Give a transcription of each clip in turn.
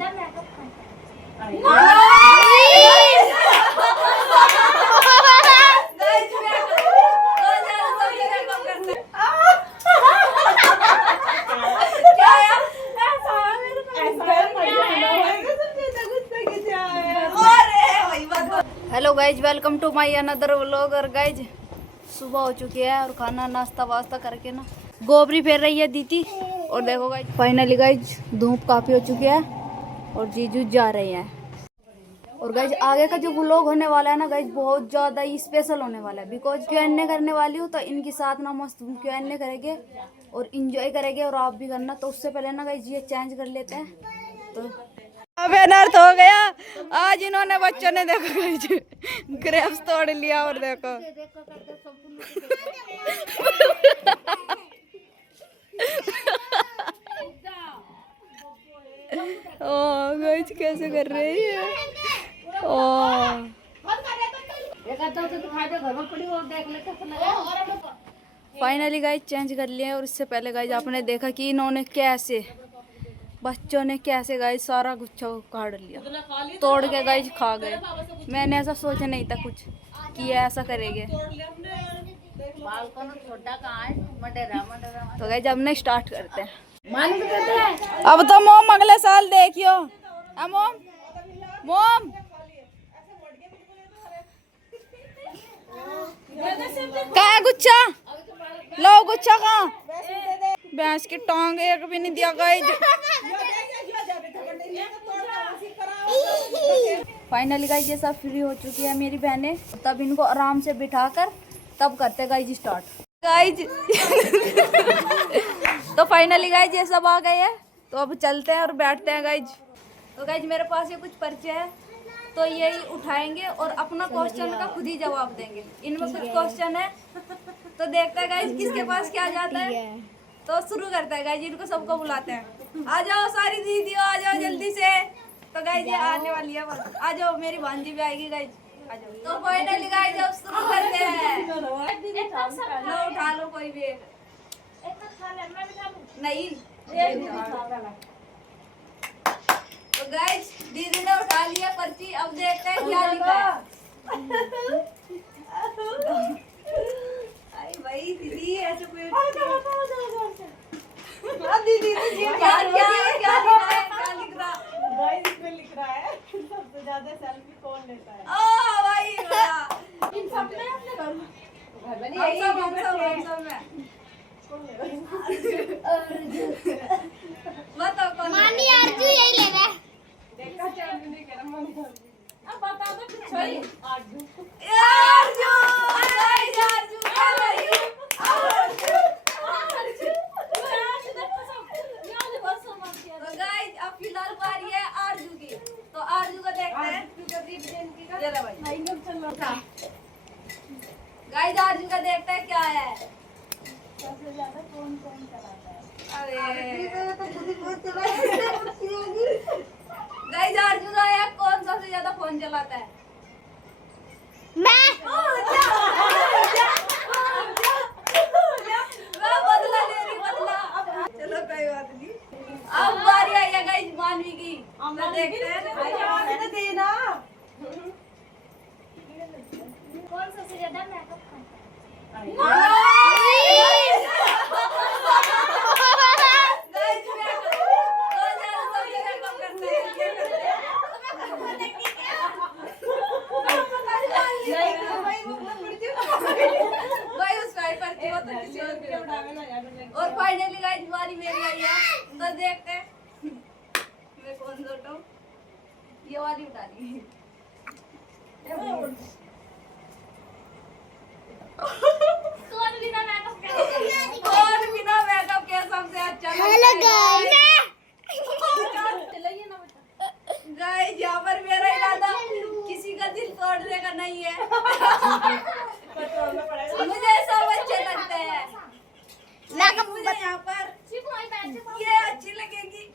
ज्यादा मेकअप करता है। Hello guys, welcome to my another vlog. और गाइज सुबह हो चुकी है और खाना नाश्ता वास्ता करके ना गोबरी फेर रही है दीदी। और देखो गाइज, फाइनली गाइज धूप काफ़ी हो चुकी है और जीजू जा रहे हैं। और गाइज आगे का जो व्लॉग होने वाला है ना गाइज, बहुत ज़्यादा ही स्पेशल होने वाला है। बिकॉज Q&A करने वाली हूँ तो इनके साथ ना मस्त Q&A करेंगे और इंजॉय करेंगे। और आप भी करना। तो उससे पहले ना गाइज ये चेंज कर लेते हैं। तो अब अनर्थ हो गया आज। इन्होंने बच्चों ने देखो गाइज ग्रेप्स तोड़ लिया। और देखो ओ गाइज कैसे कर रही है। ओ फाइनली गाइज चेंज कर लिया। और इससे पहले गाइज आपने देखा कि इन्होंने कैसे बच्चों ने कैसे गाइज सारा गुच्छा काट लिया, तोड़ के गाइज खा गए। मैंने ऐसा सोचा नहीं था कुछ कि ये ऐसा करेंगे। तो गाइज अब नहीं स्टार्ट करते हैं। अब तो मोम अगले साल देखियो। मोम मोम कहाँ गुच्छा लो, गुच्छा कहाँ? भैंस की टांग एक भी नहीं दिया गाइज। फाइनली गाइज ये सब फ्री हो चुकी है मेरी बहनें। तब इनको आराम से बिठाकर तब करते गाइज स्टार्ट गाइज। तो फाइनली गाइज ये सब आ गए हैं। तो अब चलते हैं और बैठते हैं गाइज। तो गाइज मेरे पास ये कुछ पर्चे हैं तो यही उठाएंगे और अपना क्वेश्चन का खुद ही जवाब देंगे। इनमें कुछ क्वेश्चन है तो देखते हैं गाइज किसके पास क्या जाता है। तो शुरू करते हैं गाइज। इनको सबको बुलाते हैं। आ जाओ सारी दीदियों, आ जाओ जल्दी से। तो गाइज ये आने वाली है बस। आ जाओ, मेरी भांजी भी आएगी गाइज। आ जाओ। तो फाइनली गाइज अब शुरू करते हैं। लो उठा लो कोई भी एक। नहीं तो गाइज दीदी ने उठा लिया पर्ची। अब देखते हैं क्या लिखा है। आई भाई दीदी ऐसे दीदी क्या क्या क्या लिखा है, क्या लिख रहा? गाइस इसमें लिख रहा है सबसे ज्यादा सेल्फी कौन लेता है। ओ भाई इन सब में अपने घर में हम सब में बताओ कौन मानी अर्जु यही ले रहा है। देखा चैनल नहीं करा मन कर। अब बता दो कुछ सही। अर्जु अर्जु गाइस, अर्जु क्या रही है? तो गाइस अब फिलहाल बारी है अर्जु की। तो अर्जु को देखते हैं। ये ले भाई गाइस, अर्जु का देखते हैं क्या है। सबसे ज्यादा कौन कौन चलाता है? गाइस अर्जु का है कौन सबसे ज्यादा फोन चलाता है? मैं बदला ले रही बदला। चलो कोई बात नहीं। अब बारी आई है गाइस मानवी की। तो देखते हैं देना कौन सबसे ज्यादा मेकअप करता है? और फाइनली गाइस बारी मेरी आई है। तो देखते हैं मैं कौन सा उठाऊं। ये वाली उठा ली। कौन बिना मेकअप के सबसे अच्छा हेलो गाइस। गाइस यहाँ पर मेरा इरादा किसी का दिल तोड़ने का नहीं है। मुझे सब अच्छे लगते हैं। मुझे यहाँ पर ये अच्छी लगेगी।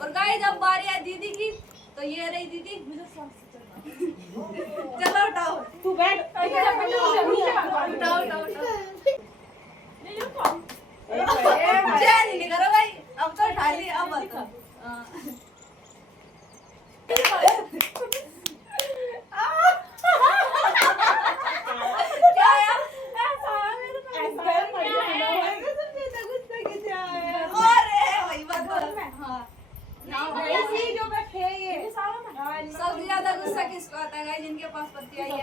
और गाइस अब बारी है दीदी की। तो ये रही दीदी। चलो उठाओ। तू बैठ उठाओ उठाओ उठाओ। ली अब बता। क्या यार अरे वही बात बोल मैं हाँ सबसे ज्यादा गुस्सा किसको आता है गाइस जिनके पास पत्ती आई है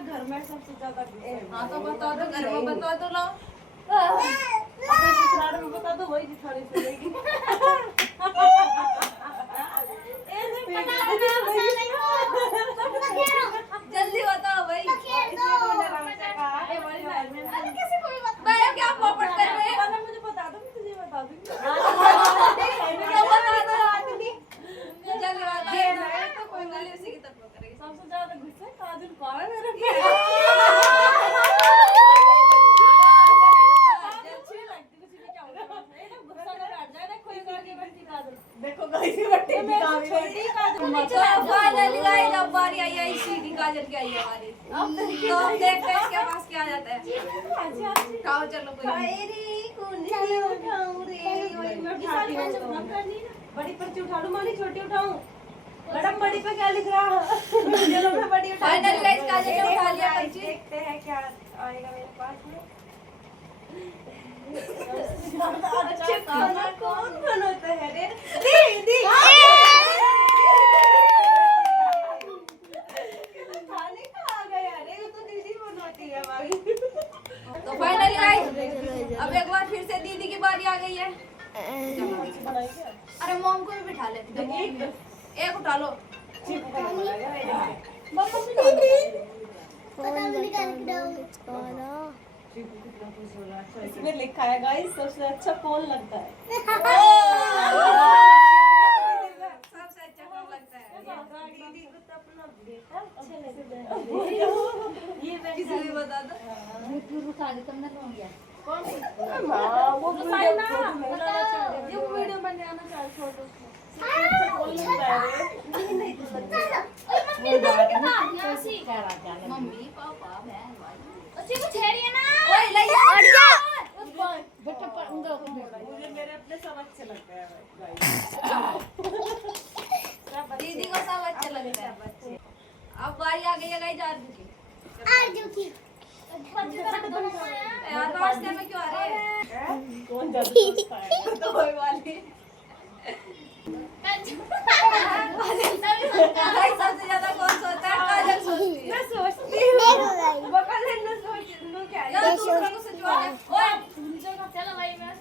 घर में सबसे ज्यादा हाँ तो बता दो घर में बता दो ना अपने ससुराल में बता दो वही जिठाने चलेगी जल्दी बताओ भाई भाई क्या पोपट कर रहे हैं मुझे बता दो मैं तुझे बता दूंगी जल्दी बताओ तो कोई गली उसी की तरफ करेगी सबसे ज्यादा गुस्सा काजल को है मेरे देखो गाइस ये बट्टी छोटी काजल फाइनली गाइस अब बारी आई है इसी की काजल की आई है बारी अब तो हम देखते हैं इसके पास क्या आ जाता है खाओ चलो कोई बड़ी पर्ची उठा लूं मानी छोटी उठाऊं मैडम बड़ी पे क्या लिख रहा है चलो मैं बड़ी उठा फाइनली गाइस काजल ने उठा लिया पर्ची देखते हैं क्या आएगा मेरे पास में अच्छे खाना कौन बनाता है रे दीदी खाने का आ गया रे वो तो दीदी बनाती है हमारी तो फाइनली गाइस अब एक बार फिर से दीदी की बारी आ गई है अरे मॉम को भी बिठा लेते हैं एक उठा लो इसमें लिखा है गाइस सबसे अच्छा कौन लगता है सबसे अच्छा कौन लगता है दीदी को तो अपना बेटा अच्छे लगता है ये किसी भी बता दो कौन सी वो वीडियो बनाना चाहे फोटो मम्मी पापा बहन भाई मुझे मेरे अपने सब अच्छे लगते हैं दीदी को सब अच्छा लगता है बच्चे अब बारी आ गई है गाइस आरजू की यार रास्ते में क्यों आ रहे हैं कौन ज्यादा सोचता है तो कोई वाली गाइस सबसे ज्यादा कौन सोचता है काजल सोचती है मैं सोचती हूँ बकल है ना सोच लो क्या यार दूसरा को सचवा दे ओए चलो भाई मैं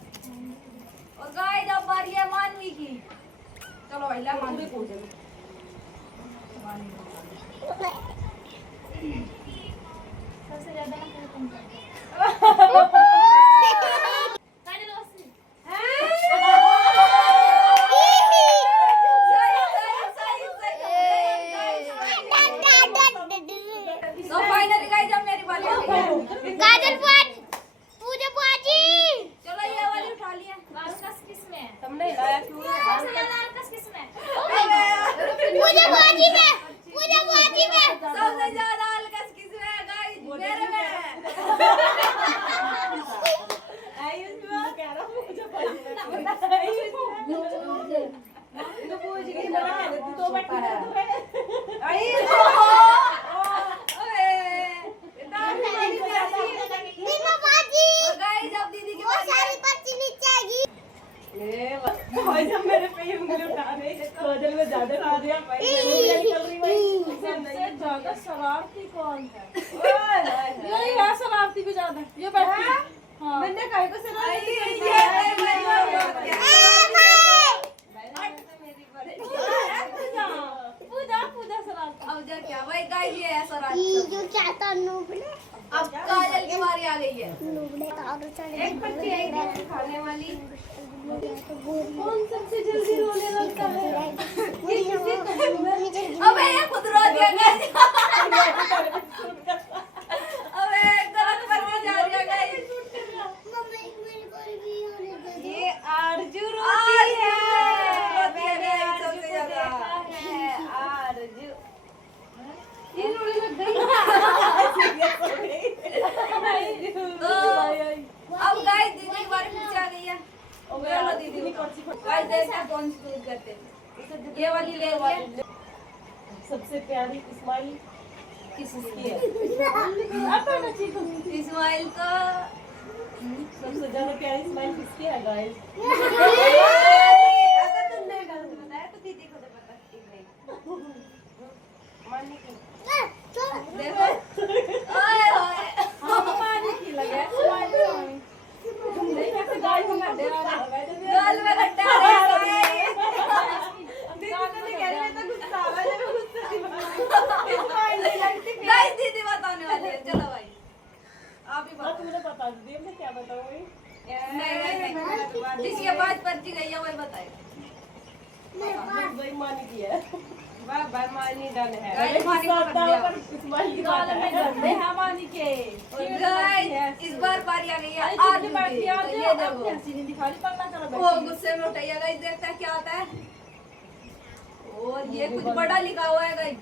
और गाइस अब बारी है मानवी की चलो भाई ला मानवी पूछो सबसे ज्यादा कौन करता तो फाइनली गाइस अब मेरी बारी आ गई है काजल पूजा बुआजी चलो ये वाली उठा लिया आलकस किसमें है तुमने लाया क्यों सबसे ज्यादा आलकस किसमें है पूजा बुआजी में सबसे ज्यादा अलकस किसमें है गाइस मेरे में है आयुष में कह रहा हूँ मुझे पता तो पूछ के बना है तो बैठ है आई ओए इतना नहीं और गाइस अब दीदी की बारी है ये भाई जब मेरे पे ही उंगली उठा रहे काजल में ज्यादा खा दिया भाई निकल रही भाई सबसे ज्यादा शरारती कौन है यही है शरारती भी ज्यादा ये बैठी हां मैंने काहे को शरारती पूजा शरारती अब जा क्या भाई गाइस ये है शरारत अब काजल की बारी आ गई है एक पत्ती है खाने वाली कौन सबसे जल्दी रोने लगता है अबे ये खुद रो दिया गाइस अबे गलत करके जा रही है गाइस ये आरजू रोती है सबसे ज्यादा आरजू ये रोने लग गई तो सबसे प्यारी स्माइल किसकी है? अपन चीकू इस्माइल तो सबसे ज्यादा प्यारी स्माइल किसकी है गाइस? अगर तुमने गलत बताया तो दीदी को तो पता नहीं। मानी की देखो ओए ओए हम मानी की लगे स्माइल नहीं कैसे गाइस में डेरा गाल में गड्ढा आ रहा है। दीदी ने कह रही तो गुस्सा आ रहा है गाइस दीदी बताने वाली है, चलो भाई आप ही हाँ बताओ। तुमने बता दिया मैं क्या बताऊं भाई? नहीं जिसकी आवाज पर्ची गई है वही बताएगा। भाई मानी की है। बाय मानी डन है। गाइस मानी को कर दिया। पर स्माइल की बात गाल में है। गंदे हैं मानी के। गाइस इस बार पारी आ गई है आज आज बैठ की। गया तो ये देखो हंसी नहीं दिखा रही पन्ना चलो वो गुस्से में उठाइए गाइस, देखते हैं क्या आता है। और ये कुछ बड़ा लिखा हुआ है गाइस,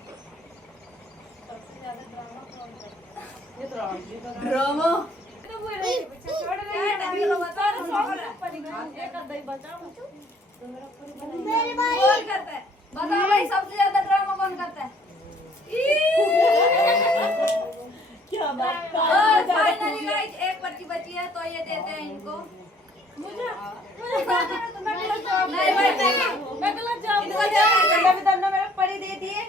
ये तो राजी का ड्रामा। छोड़ रही है क्या टाइम बता रहा हूं। एक दही बचा कौन करता है बता भाई, सबसे ज्यादा ड्रामा कौन करता है? क्या बात और फाइनली गाइस एक पर्ची बची है तो ये देते हैं इनको। मुझे नहीं भाई नहीं, मैं गलत जवाब इनको देना है। दोनों मेरे पड़ी दे दिए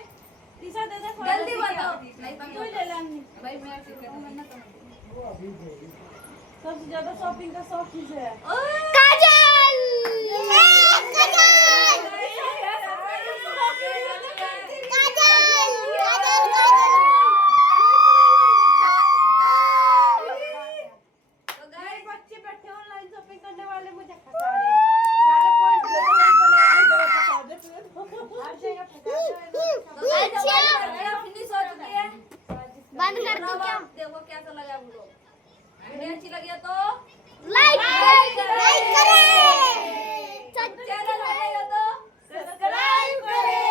तीसरा दे दे जल्दी बताओ। नहीं तू ले लेनी भाई मैं ऐसे कर रहा हूं ना तो सबसे ज्यादा शॉपिंग का शौक किसे है? बच्चे बैठे ऑनलाइन शॉपिंग करने वाले मुझे फंसा रहे हैं। सारे पॉइंट हर जगह फंसा रहे हैं। फिनिश हो चुकी है। बंद कर दो क्या? देखो कैसा लगा आप लोग। वीडियो अच्छी लगी है तो लाइक करें। चैनल में नए हो तो सब्सक्राइब करें।